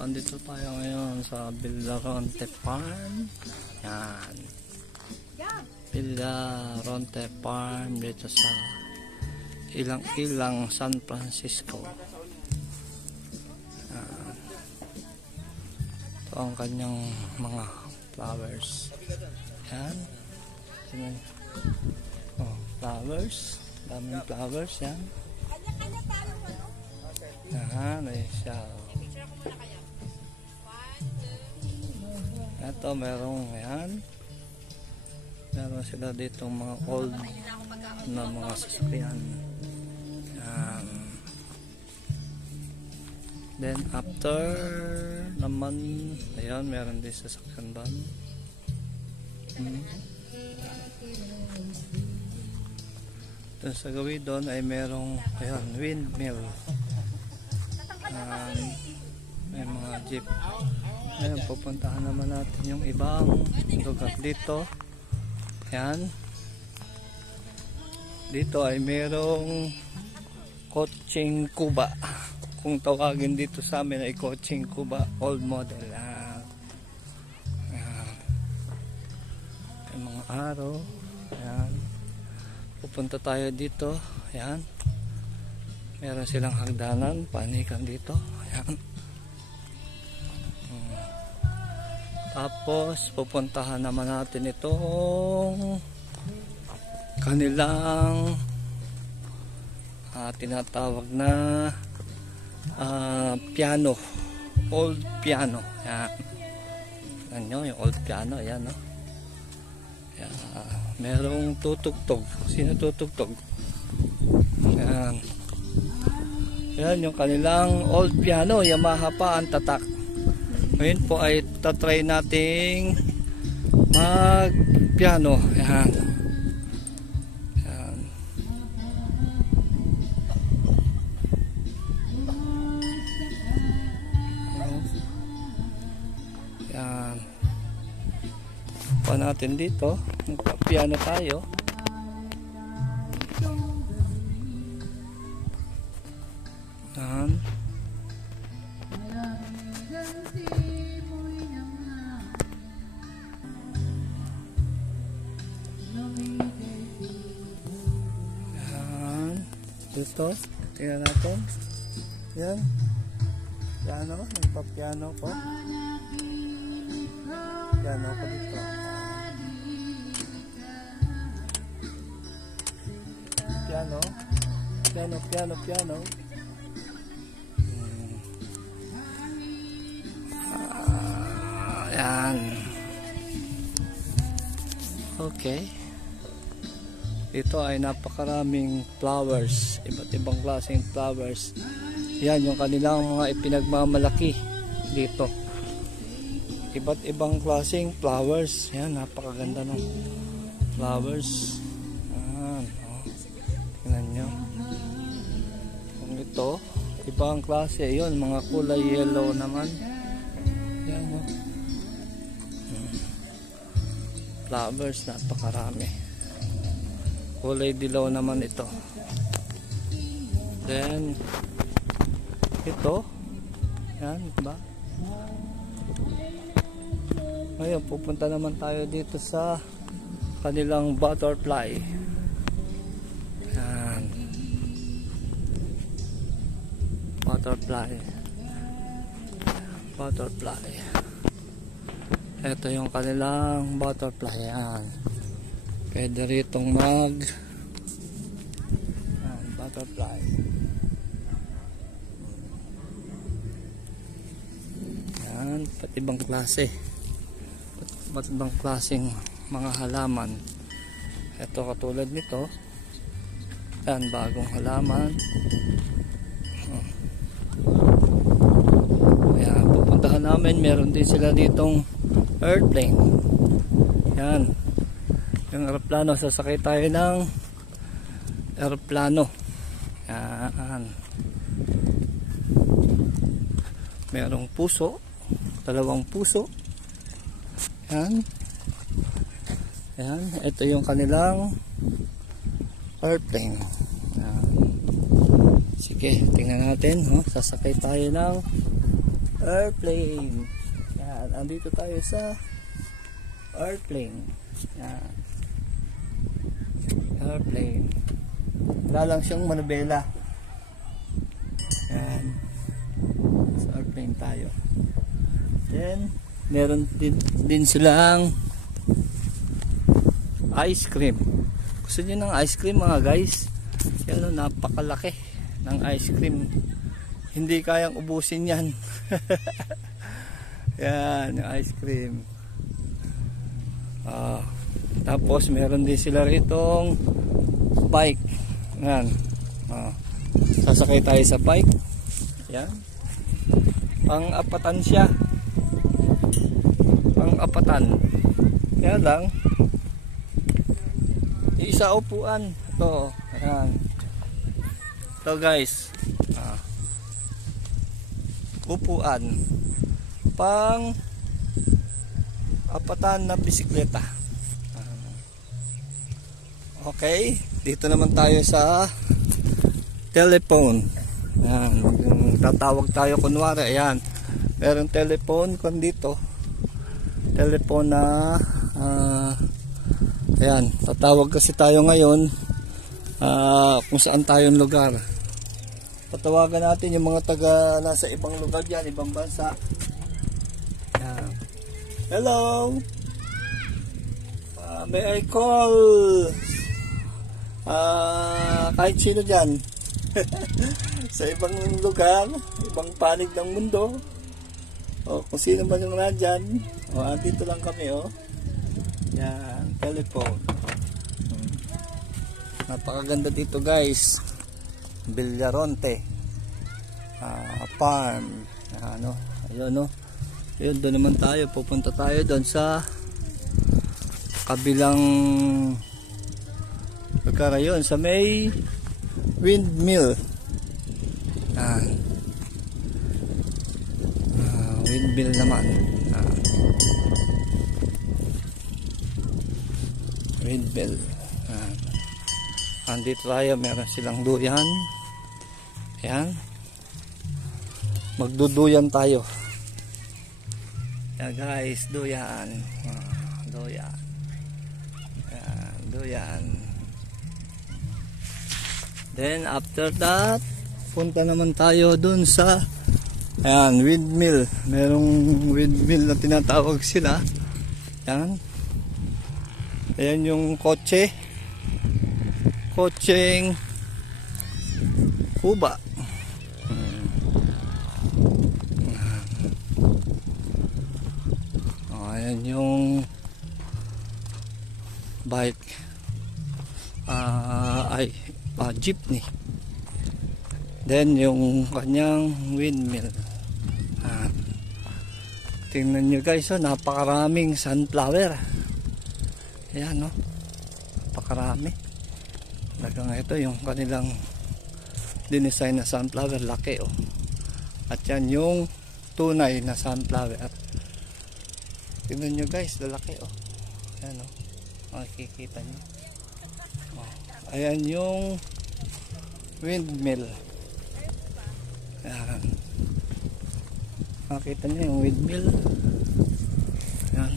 andito tayo ngayon sa Villaronte Farm. Yan. Villaronte Farm dito sa Ilang-Ilang, San Francisco. Yan. Ito ang kanyang mga flowers. Yan. Oh, flowers. Daming flowers yan. Yan, ay siya. Ito, merong yan. Meron sila dito mga old na mga sasakyan. Yan. Then after naman, ayan, meron din sasakyan doon. Doon sa gawin doon ay merong, ayan, windmill. May mga jeep. Ayan, pupuntahan naman natin yung ibang lugar dito. Ayan. Dito ay merong coaching Cuba. Kung tawagin dito sa amin ay coaching Cuba old model. Ayan. May mga araw. Ayan. Pupunta tayo dito. Ayan. Meron silang hagdanan, panikan dito. Ayan. Tapos pupuntahan naman natin itong kanilang tinatawag na piano, old piano. Ayan. Ayan nyo, yung old piano. Ayan, no? Ayan. Merong tutugtog. Sino tutugtog? Ayan. Ayan yung kanilang old piano. Yamaha pa ang tatak. Ngayon po ay tatry nating mag piano. Ayan. Ayan. Ayan. Pa natin dito. Magpa-piano tayo. Ayan. Dito, tingnan natin. Yan. Piano, nagpa-piano ko. Piano ko dito. Piano. Piano, piano, piano. Yan. Okay. Dito ay napakaraming flowers, iba't ibang klaseng flowers. Yan yung kanilang mga ipinagmamalaki dito. Iba't ibang klaseng flowers. Yan, napakaganda ng flowers. Yan, oh. Tingnan nyo. Kung ito, ibang klase. Yun, mga kulay yellow naman. Yan, oh. Flowers, napakarami. Kulay dilaw naman ito. Then ito, yan ba? Ngayon pupunta naman tayo dito sa kanilang butterfly. Yan. Butterfly. Butterfly. Ito yung kanilang butterfly. Yan. Pwede ritong mag butterfly. Yan, pati ibang klase. Pati ibang klaseng mga halaman. Ito katulad nito. Yan, bagong halaman. Ayan, pupuntahan namin. Meron din sila ditong airplane. Yan. Yung aeroplano, sasakay tayo ng aeroplano. Yan. Merong puso, dalawang puso. Yan. Yan, ito yung kanilang airplane. Yan. Sige, tingnan natin, sasakay tayo ng Airplane. Yan, andito tayo sa airplane. Yan. Airplane. Wala lang siyang manubela. Yan. Sa airplane tayo. Then, meron din silang ice cream. Gusto niyo ng ice cream mga guys? Yan o, napakalaki ng ice cream. Hindi kayang ubusin yan. Yan, yung ice cream. Tapos meron din sila ritong bike. Yan. Sasakay tayo sa bike. Yan. Pang-apatan siya. Pang-apatan. Kaya lang, isa upuan. Ito. Yan. Ito guys. Upuan. Pang-apatan na bisikleta. Okay, dito naman tayo sa telephone. Ayan, tatawag tayo kunwari, ayan. Meron telephone kung dito. Telephone na ayan, tatawag kasi tayo ngayon kung saan tayong lugar. Tatawagan natin yung mga taga nasa ibang lugar diyan, ibang bansa. Ayan. Hello. May I call kahit sino dyan sa ibang lugar, ibang panig ng mundo, o kung sino man yung nandyan, andito lang kami. Yan, telephone. Napakaganda dito guys. Villaronte farm. Ayun ayun, doon naman tayo, pupunta tayo doon sa kabilang pagkarayon sa may windmill. Windmill naman. Windmill. Andito tayo, meron silang duyan. Ayan. Magduduyan tayo. Ayan guys, duyan. Duyan. Ayan, duyan. Then after that, punta naman tayo dun sa ayan, windmill. Merong windmill na tinatawag sila. Ayan. Ayan yung kotse. Kotseng Kuba. Ayan yung bike. Jeepney. Then yung kanyang windmill. Tingnan nyo guys, napakaraming sunflower. Ayan napakarami. Talagang ito yung kanilang dinesign na sunflower, laki at yan yung tunay na sunflower. Tingnan nyo guys, lalaki ayan makikita nyo. Ayan yung windmill. Ayan. Makita nyo yung windmill. Ayan.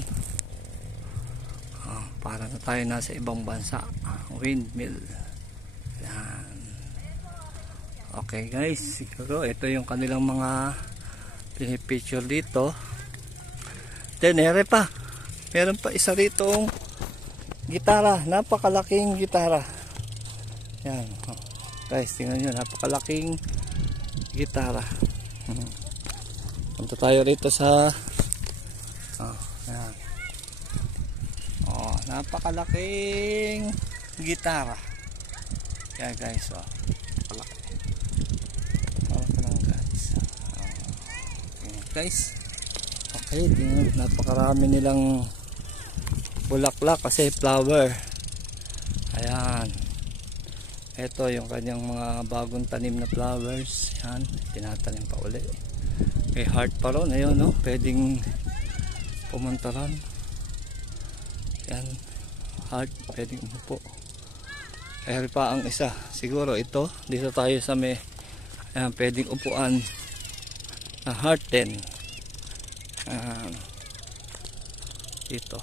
Para na tayo nasa ibang bansa. Windmill. Ayan. Okay guys, siguro ito yung kanilang mga pinipicture dito. Then pa. Meron pa isa rito gitara. Napakalaking gitara. Ayan. Guys, tingnan nyo, napakalaking gitara. Punta tayo rito sa ayan. Napakalaking gitara. Kaya guys, napakalaki. Guys. Guys. Okay, tingnan, napakarami nilang bulaklak kasi flower. Ayan. Ito yung kanyang mga bagong tanim na flowers. Yan, tinatanim pa uli. May heart pa ron. Ayun, pwedeng pumunta ron. Yan, heart, pwedeng umupo. Ayan pa ang isa. Siguro ito, dito tayo sa may, ayan, pwedeng upuan na heart 10. Dito.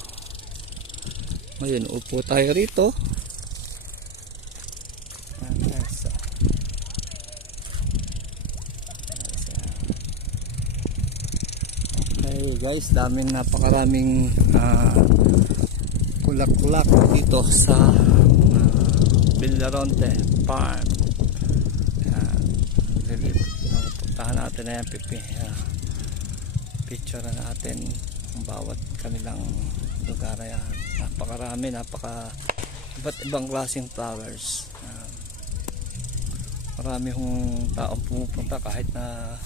Ngayon, upo tayo rito. Guys. Okay guys, napakaraming kulak-kulak dito sa Villaronte Farm. Puntahan natin na yan, picture natin ang bawat kanilang lugar. Yan, napakarami, iba't ibang klaseng flowers. Marami hong taong pumupunta kahit na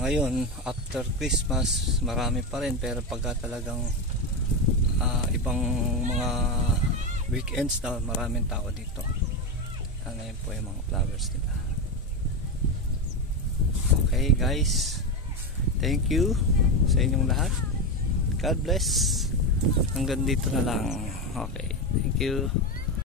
ngayon after Christmas marami pa rin, pero pagka talagang ibang mga weekends na maraming tao dito. Ngayon po yung mga flowers nila. Okay guys, thank you sa inyong lahat. God bless. Hanggang dito na lang. Okay, thank you.